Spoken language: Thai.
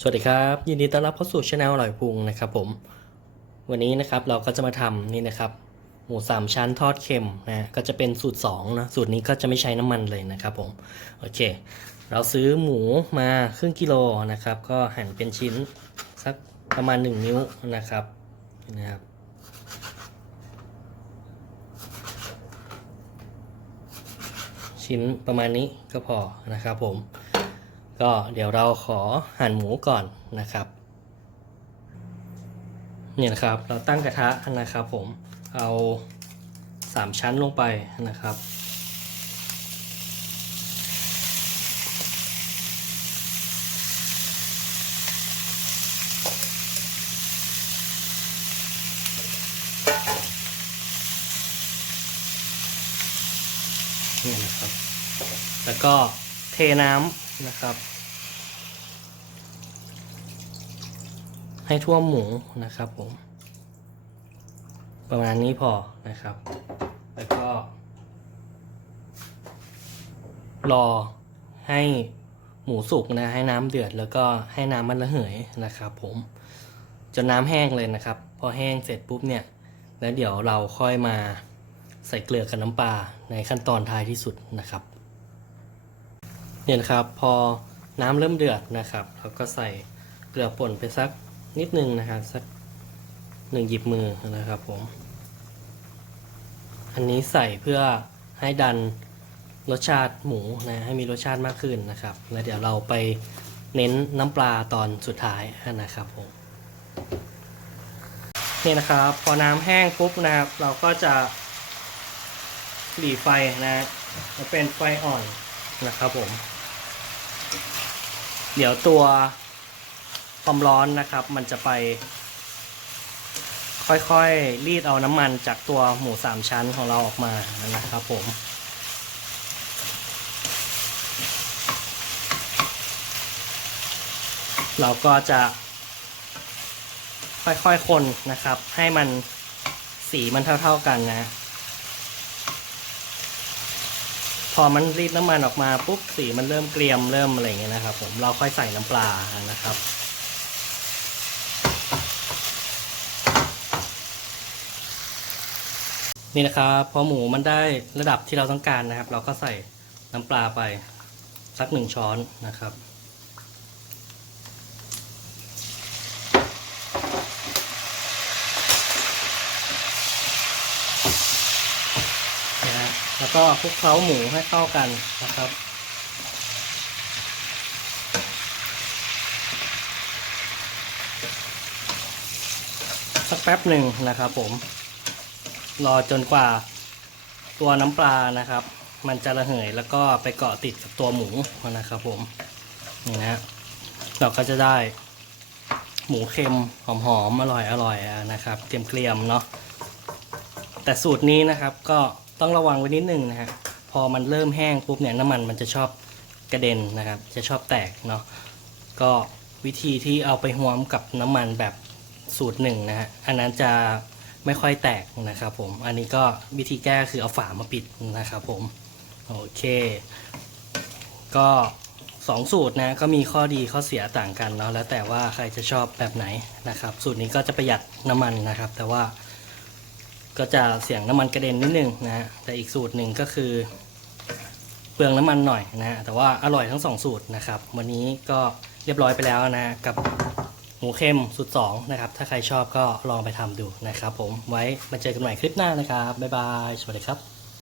สวัสดีครับ ยินดีต้อนรับเข้าสู่ช anel อร่อยพุงนะครับผม วันนี้นะครับเราก็จะมาทำนี่นะครับ หมูสามชั้นทอดเค็มนะก็จะเป็นสูตร2นะสูตรนี้ก็จะไม่ใช้น้ำมันเลยนะครับผมโอเค เราซื้อหมูมาครึ่งกิโลนะครับ ก็หั่นเป็นชิ้นสักประมาณ 1 นิ้วนะครับนะครับชิ้นประมาณนี้ก็พอนะครับผม ก็เดี๋ยวเราขอหั่นหมูก่อนนะครับเนี่ยนะครับเราตั้งกระทะนะครับผมเอาสามชั้นลงไปนะครับ นี่นะครับ แล้วก็เทน้ำ นะครับ ให้ทั่วหมูนะครับผม ประมาณนี้พอนะครับ แล้วก็ รอให้หมูสุกนะ ให้น้ำเดือดแล้วก็ให้น้ำมันระเหยนะครับ ผมจนน้ำแห้งเลยนะครับ พอแห้งเสร็จปุ๊บเนี่ย แล้วเดี๋ยวเราค่อยมาใส่เกลือกับน้ำปลาในขั้นตอนท้ายที่สุดนะครับ เนี่ยนะครับพอน้ำเริ่มเดือดนะครับเราก็ใส่เกลือป่นไปสักนิดนึงนะครับสักหนึ่งหยิบมือนะครับผม อันนี้ใส่เพื่อให้ดันรสชาติหมูนะให้มีรสชาติมากขึ้นนะครับ แล้วเดี๋ยวเราไปเน้นน้ำปลาตอนสุดท้ายนะครับผมนี่นะครับพอน้ำแห้งปุ๊บนะครับเราก็จะหลีไฟนะจะเป็นไฟอ่อนนะครับผม เดี๋ยวตัวความร้อนนะครับ มันจะไป ค่อยๆ รีดเอาน้ำมันจากตัวหมูสามชั้นของเราออกมานะครับผมเราก็จะค่อยๆคนนะครับ ให้มันสีมันเท่าๆกันนะ พอมันรีดน้ำมันออกมาปุ๊บสีมันเริ่มเกรียมเริ่มอะไรอย่างเงี้ยนะครับ ผมเราค่อยใส่น้ำปลานะครับ นี่นะครับพอหมูมันได้ระดับที่เราต้องการนะครับ เราก็ใส่น้ำปลาไปสักหนึ่งช้อนนะครับ นะฮะ แล้วก็คลุกเคล้าหมูให้เข้ากันนะครับ สักแป๊บหนึ่งนะครับผม รอจนกว่าตัวน้ำปลานะครับ มันจะระเหยแล้วก็ไปเกาะติดกับตัวหมูนะครับผม นี่นะเราก็จะได้หมูเค็มหอมๆอร่อยอร่อยๆนะครับเกรียมๆเนาะแต่สูตรนี้นะครับก็ ต้องระวังไว้นิดนึงนะฮะพอมันเริ่มแห้งปุ๊บเนี่ยน้ำมันมันจะชอบกระเด็นนะครับ จะชอบแตกเนาะก็วิธีที่เอาไปห้วมกับน้ำมันแบบสูตรหนึ่งนะฮะอันนั้นจะไม่ค่อยแตกนะครับผมอันนี้ก็วิธีแก้คือเอาฝามาปิดนะครับผมโอเค ก็สองสูตรนะก็มีข้อดีข้อเสียต่างกันเนาะแล้วแต่ว่าใครจะชอบแบบไหนนะครับ สูตรนี้ก็จะประหยัดน้ำมันนะครับ แต่ว่า ก็จะเสียงน้ำมันกระเด็นนิดนึงนะฮะแต่อีกสูตรหนึ่งก็คือ เปลืองน้ำมันหน่อยนะฮะแต่ว่าอร่อยทั้งสองสูตรนะครับ วันนี้ก็เรียบร้อยไปแล้วนะกับหมูเค็มสูตร2นะครับ ถ้าใครชอบก็ลองไปทำดูนะครับ ผมไว้มาเจอกันใหม่คลิปหน้านะครับบ๊ายบายสวัสดีครับ